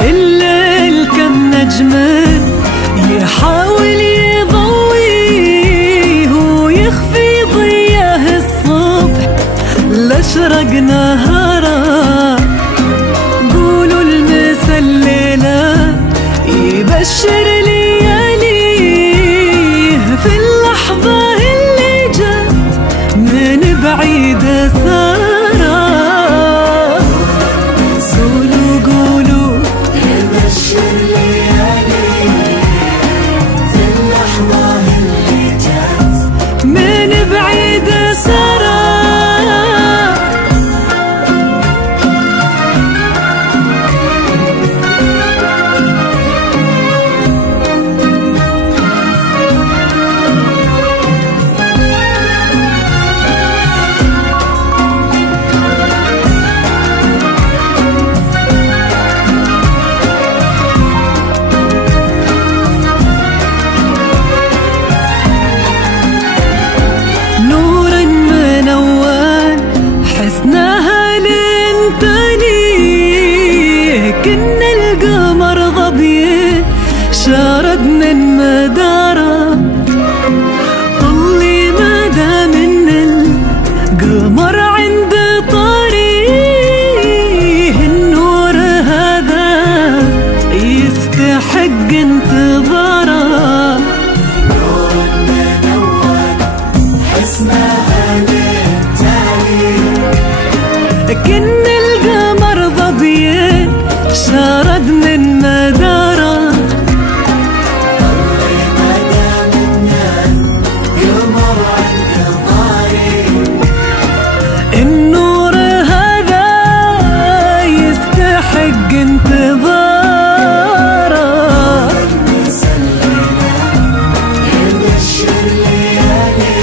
الليل كم نجم يحاول يضويه ويخفي ضياه الصبح لاشرق نهاره. قولوا المسا الليلة يبشر لياليه في اللحظة اللي جت من بعيد سارة. قولوا يبشر لياليه في اللحظة اللي جت من بعيد سارة. كنا القمر ضبيان شارد من مداره. طلي مدى من القمر عند طريق النور هذا يستحق انتظاره. نور منور حسنها للتالي. كنا القمر ضبيان شارد من مداره. طلي مدى منا القمر عند طريق النور هذا يستحق انتظاره. يبشر ليالي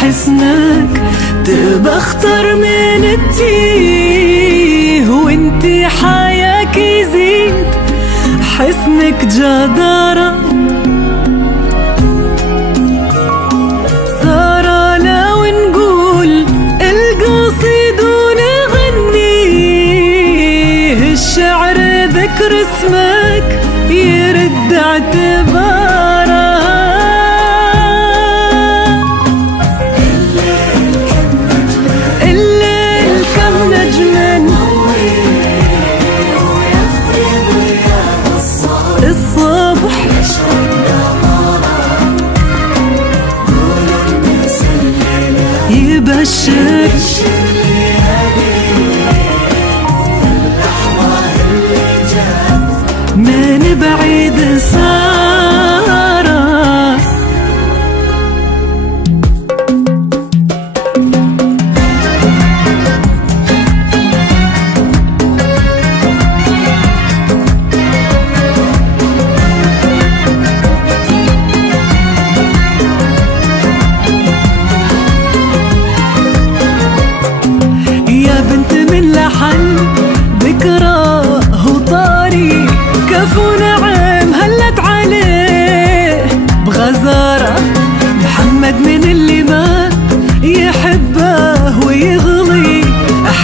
حسنك تبى اختار من التيه وانتي حياك يزيد حسنك جدارة. سارة لو نقول القصيد ونغنيه الشعر ذكر اسمك يرد اعتباره. يبشر من بعيد سارة. ذكراه طاري كف ونعم هلت عليه بغزارة. محمد من اللي ما يحبه ويغلي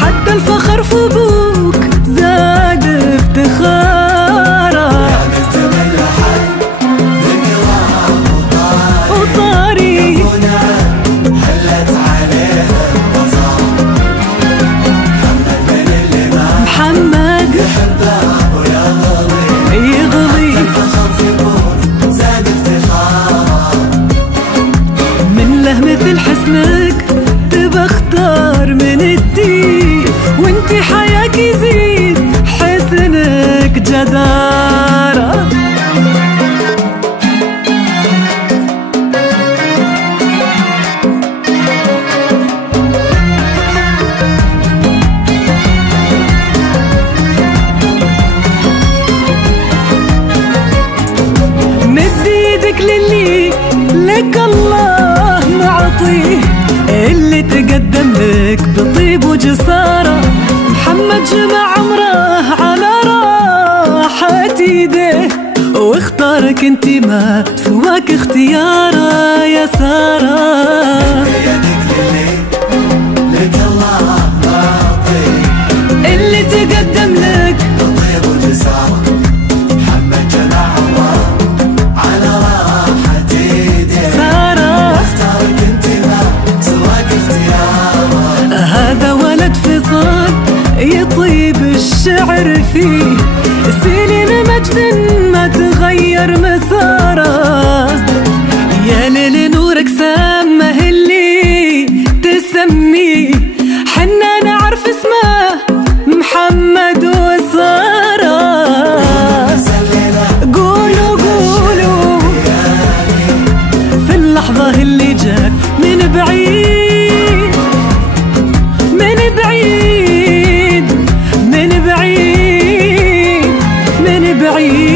حتى الفخر في ابوك زاد افتخاره. وطاري هلت عليه محمد يحبه ويغلي زاد افتخاره. من له مثل حسنك تبى اختار من الدين وانتي حياك يزيد حسنك جدارة. لك بطيب وجسارة. محمد جمع عمره على راحة ايده، واختارك انتي ما سواك اختياره يا سارة. بيدك لك الله معطيك، اللي تقدم لك بطيب وجسارة. محمد جمع عمره على راحة ايده، سارة اختارك انتي ما سواك اختياره. هذا ولد فصال يطيب الشعر فيه، سنين مجد ما تغير مساره. يا ليل نورك سمه اللي تسميه، حنا نعرف اسمه محمد وسارة. قولوا قولوا في اللحظة اللي جاك من بعيد، من بعيد، من بعيد، من بعيد.